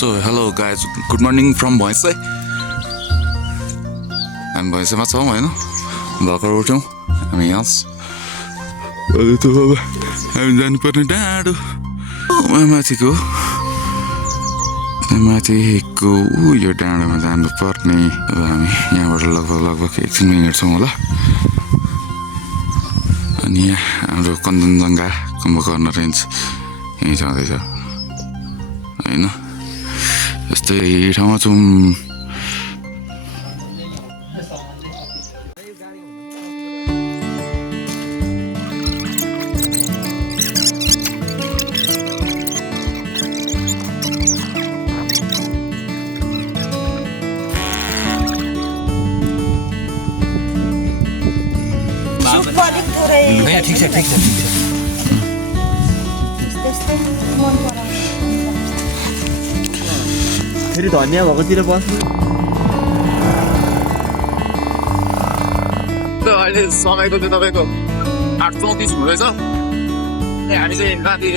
So hello guys, good morning from Bhaisai. हामी भैँसेमा छौँ होइन भर्खर उठ्यौँ हामी यहाँ हामी जानुपर्ने डाँडो माथिको यो डाँडोमा जानुपर्ने अब हामी यहाँबाट लगभग एकछिनमा हिँड्छौँ होला अनि यहाँ हाम्रो कञ्चनजङ्घा कुम्भकर्ण रेन्ज यहीँ छँदैछ होइन यस्तै ठाउँमा छौँ ठिक छ फेरि धनियाँ भएकोतिर बस्नु अहिले समयको चाहिँ तपाईँको 8:34 हुँदैछ हामी चाहिँ माथि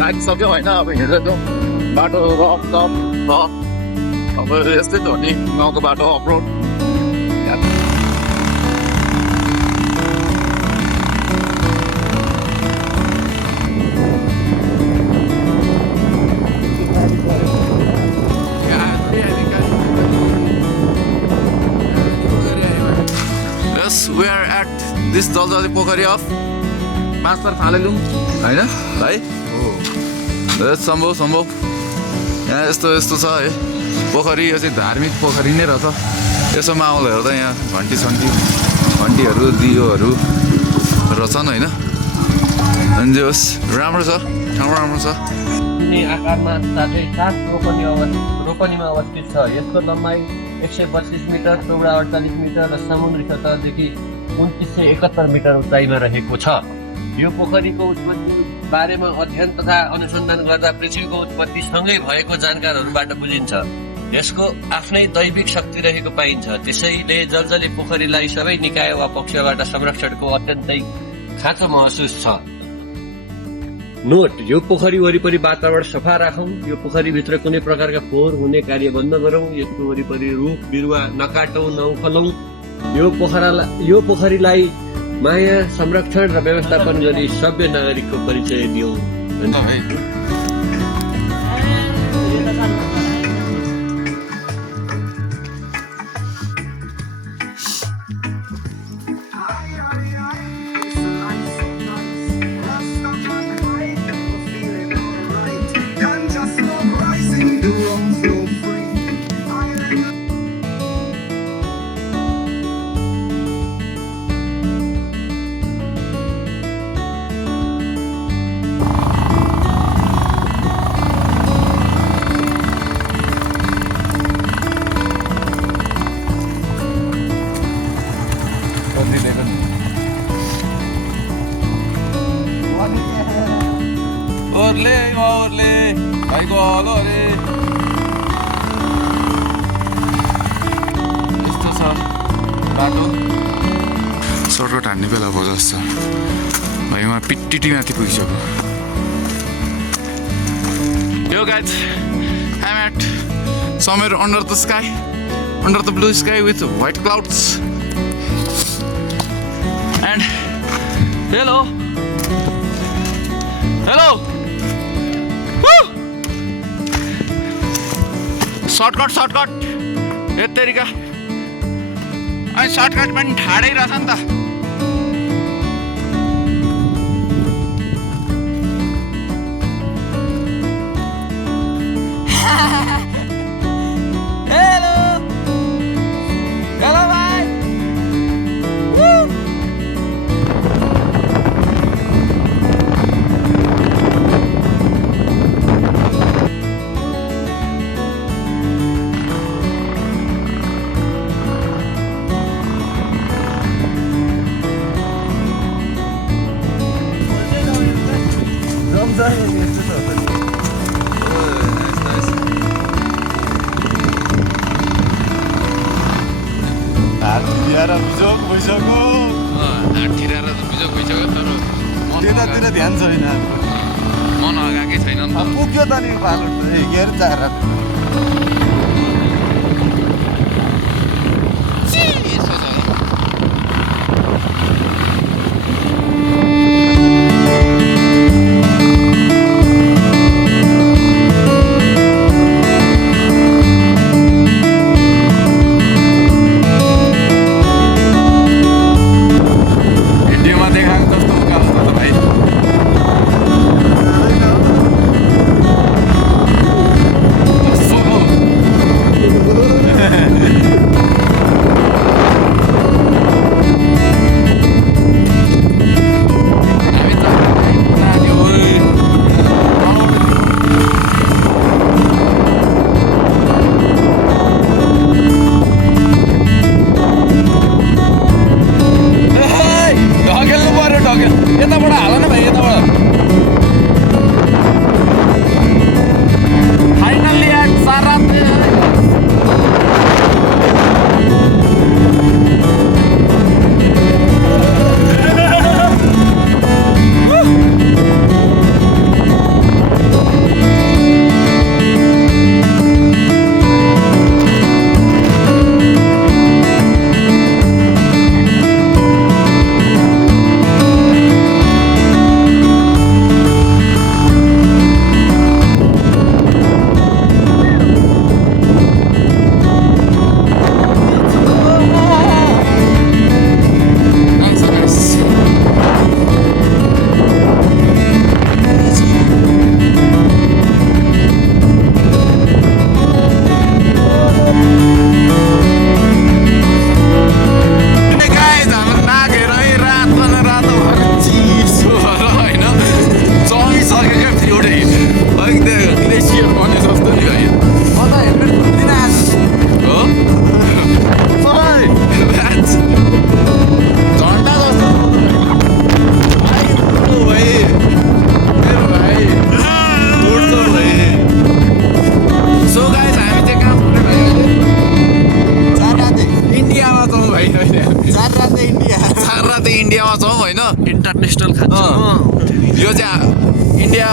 लागिसक्यौँ होइन अब हिँड्दैछौँ बाटो रफ टफ छ अब यस्तै त हो नि गाउँको बाटो अफरोड We are at this जलजली पोखरी अफ पाँचतार फालेलुङ होइन भाइ सम्भव यहाँ यस्तो छ है पोखरी यो चाहिँ धार्मिक पोखरी नै रहेछ यसो माहौल हेर्दा यहाँ घन्टीहरू दियोहरू रहेछन् होइन अनि जे होस् राम्रो छ ठाउँ राम्रो छ आकारमा साथै 7 रोपनीमा अवस्थित छ यसको लम्बाइ 132 मिटर चौडा 48 मिटर र समुद्री सतहदेखि 2971 मिटर उचाइमा रहेको छ यो पोखरीको उत्पत्ति बारेमा अध्ययन तथा अनुसन्धान गर्दा पृथ्वीको उत्पत्तिसँगै भएको जानकारहरूबाट बुझिन्छ यसको आफ्नै दैविक शक्ति रहेको पाइन्छ त्यसैले जलजली पोखरीलाई सबै निकाय वा पक्षबाट संरक्षणको अत्यन्तै खाँचो महसुस छ नोट यो पोखरी वरिपरि वातावरण सफा राखौं यो पोखरीभित्र कुनै प्रकारका फोहोर हुने कार्य बन्द गरौं यसको वरिपरि रुख बिरुवा नकाटौं नउखलौं यो पोखरीलाई माया संरक्षण र व्यवस्थापन गरी सभ्य नागरिकको परिचय दियौं ओर्ले भाइको हलो अरे यस्तो छ बाटो सर्टकट हान्ने बेला भयो जस्तो भाइ उहाँ पिट्टी माथि पुगिसक्यो यो guys I am at somewhere under the blue sky with white clouds and hello shortcut यत्तरीका अनि सर्टकट पनि ठाडै रहेछ नि त त्यतातिर ध्यान छैन मन अगाएकै छैन नि त पुग्यो त नि फालुट के अरे चार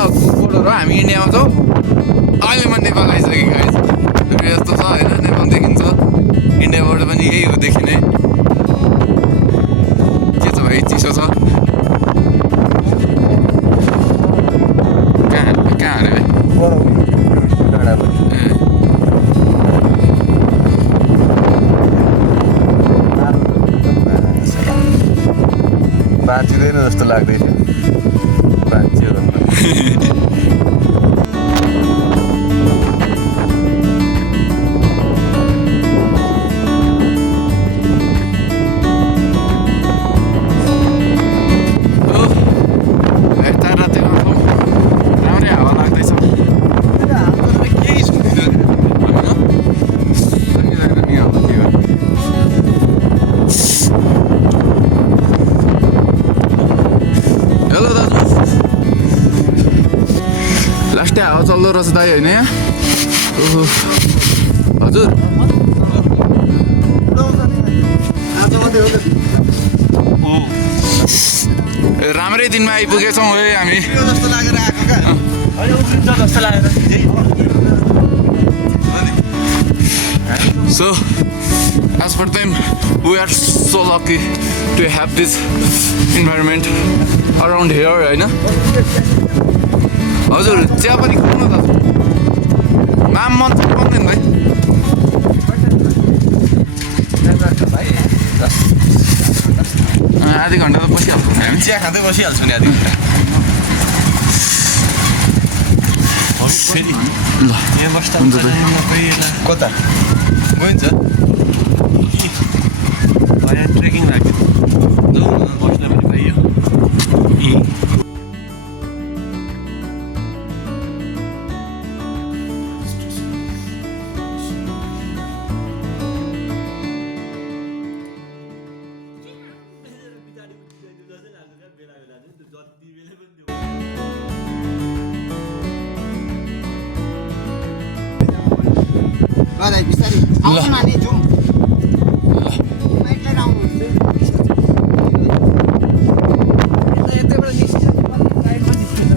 बोर्डर हो हामी इन्डियामा छौँ अहिले म नेपाल आइसकेँ गाइस यस्तो छ होइन नेपाल देखिन्छ इन्डियाबाट पनि यही हो देखिने के छ भाइ चिसो छ कहाँ अरे बाँचिँदैन जस्तो लाग्दैछ बाँच्यो लास्टै हावा चल्दो रहेछ दाइ होइन यहाँ हजुर राम्रै दिनमा आइपुगेछौँ है हामी जस्तो लागेर आएको जस्तो लागेर So, as for them, we are so lucky to have this environment around here, होइन हजुर चिया पनि खाउँ न त नाम मन पर्दैन भाइ आधी घन्टा त बसिहाल्छौँ हामी चिया खाँदै बसिहाल्छौँ नि आधी घन्टा फेरि ल यहाँ बस्दा हुन्छ त। कता गइन्छ ट्रेकिङ लाग्यो जाउँ न बस्न पनि पाइयो बिस्तारै आउनु नानी जाउँ बाइक लिएर आउनुहुन्छ यतैबाट निस्किन्छ साइडमा निस्किन्छ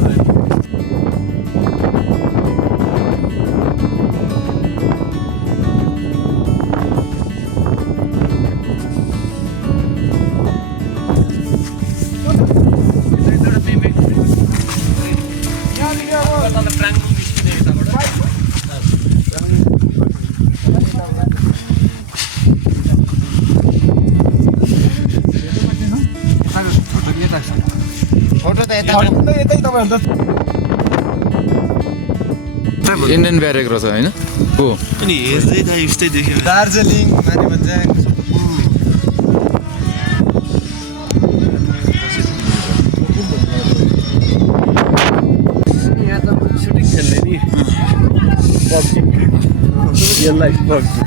फोटो त यता यतै तपाईँहरू इन्डियन ब्यारेक रहेछ होइन हो अनि हेर्दै त यस्तै देख्यो दार्जिलिङ माने भन्छ यहाँ त सुटिङ खेल्ने नि पब्जी रियल लाइफ पब्जी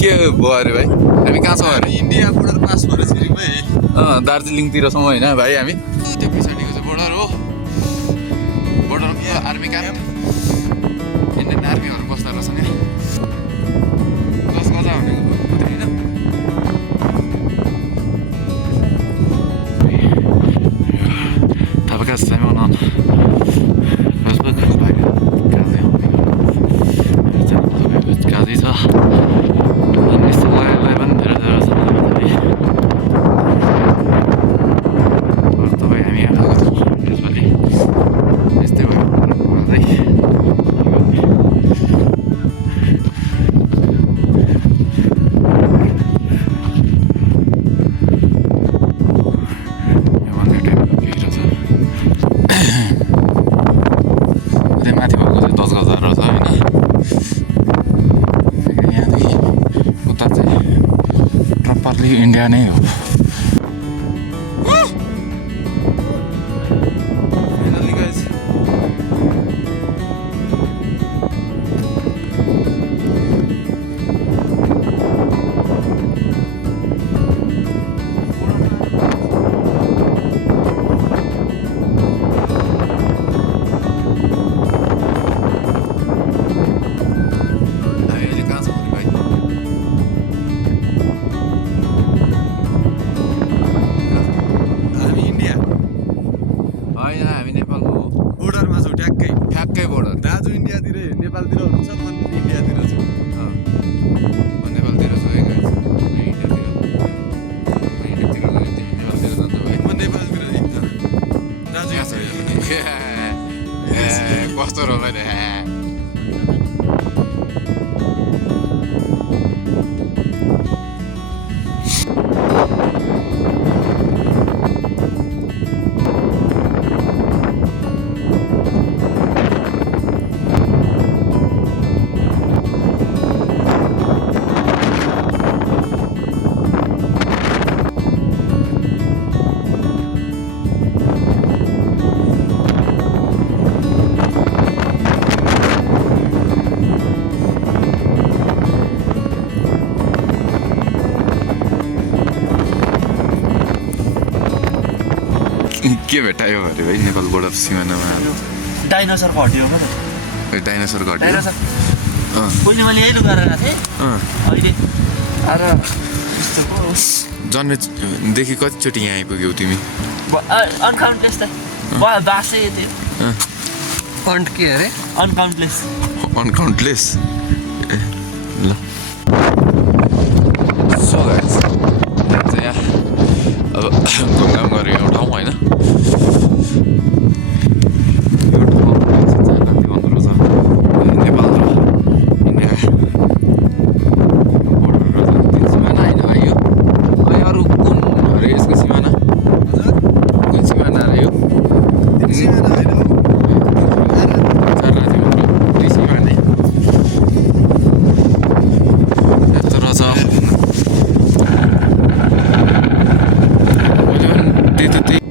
के भयो अरे भाइ हामी कहाँ छौँ अरे इन्डिया बोर्डर पास भएर छिरेको भाइ दार्जिलिङतिर छौँ होइन भाइ हामी त्यो पछाडिको चाहिँ बोर्डर हो बोर्डर आर्मी क्याम्प इन्डियन आर्मीहरू बस्दो रहेछ नि दस गजा भनेको होइन तपाईँका साइमन अन फेसबुक गाजी गाजी छ अनि यस्तो लगाइ पनि धेरै धेरै छ तपाईँ हामी यहाँ आएको छौँ यसपालि यस्तै भयो गर्दै भन्ने टाइपको केही रहेछ उतै माथि भएको चाहिँ 10 गजा रहेछ होइन यहाँदेखि उता चाहिँ प्रपरली इन्डिया नै हो कस्तो रह्यो नि के भेटायो अरे भाइ नेपाल बोर्ड अफ सिमानामा डाइनोसरको हड्डी हो डाइनोसर घट्यो डाइनोसर पहिले मैले यही लुगा लगाएको थिएँ अहिले आएर यस्तो पो जन्मेदेखि कतिचोटि यहाँ आइपुग्यौ तिमी अनकाउन्टलेस त बासे थियो फन्ट के अरे अनकाउन्टलेस अनकाउन्टलेस ए ल सो गाइस यहाँ चाहिँ यहाँ अब घुमघाम गरेको एउटा ठाउँ होइन यो ठाउँमा चाहिँ कति भन्दो रहेछ नेपाल र इन्डिया बोर्डर रहेछ त्यो सिमाना होइन आयो अनि अरू कुन अरे यसको सिमाना कुन सिमाना अरे यो सिमाना होइन हौ चार राज्य मात्र दुई सिमाना यस्तो रहेछ मैले पनि त्यही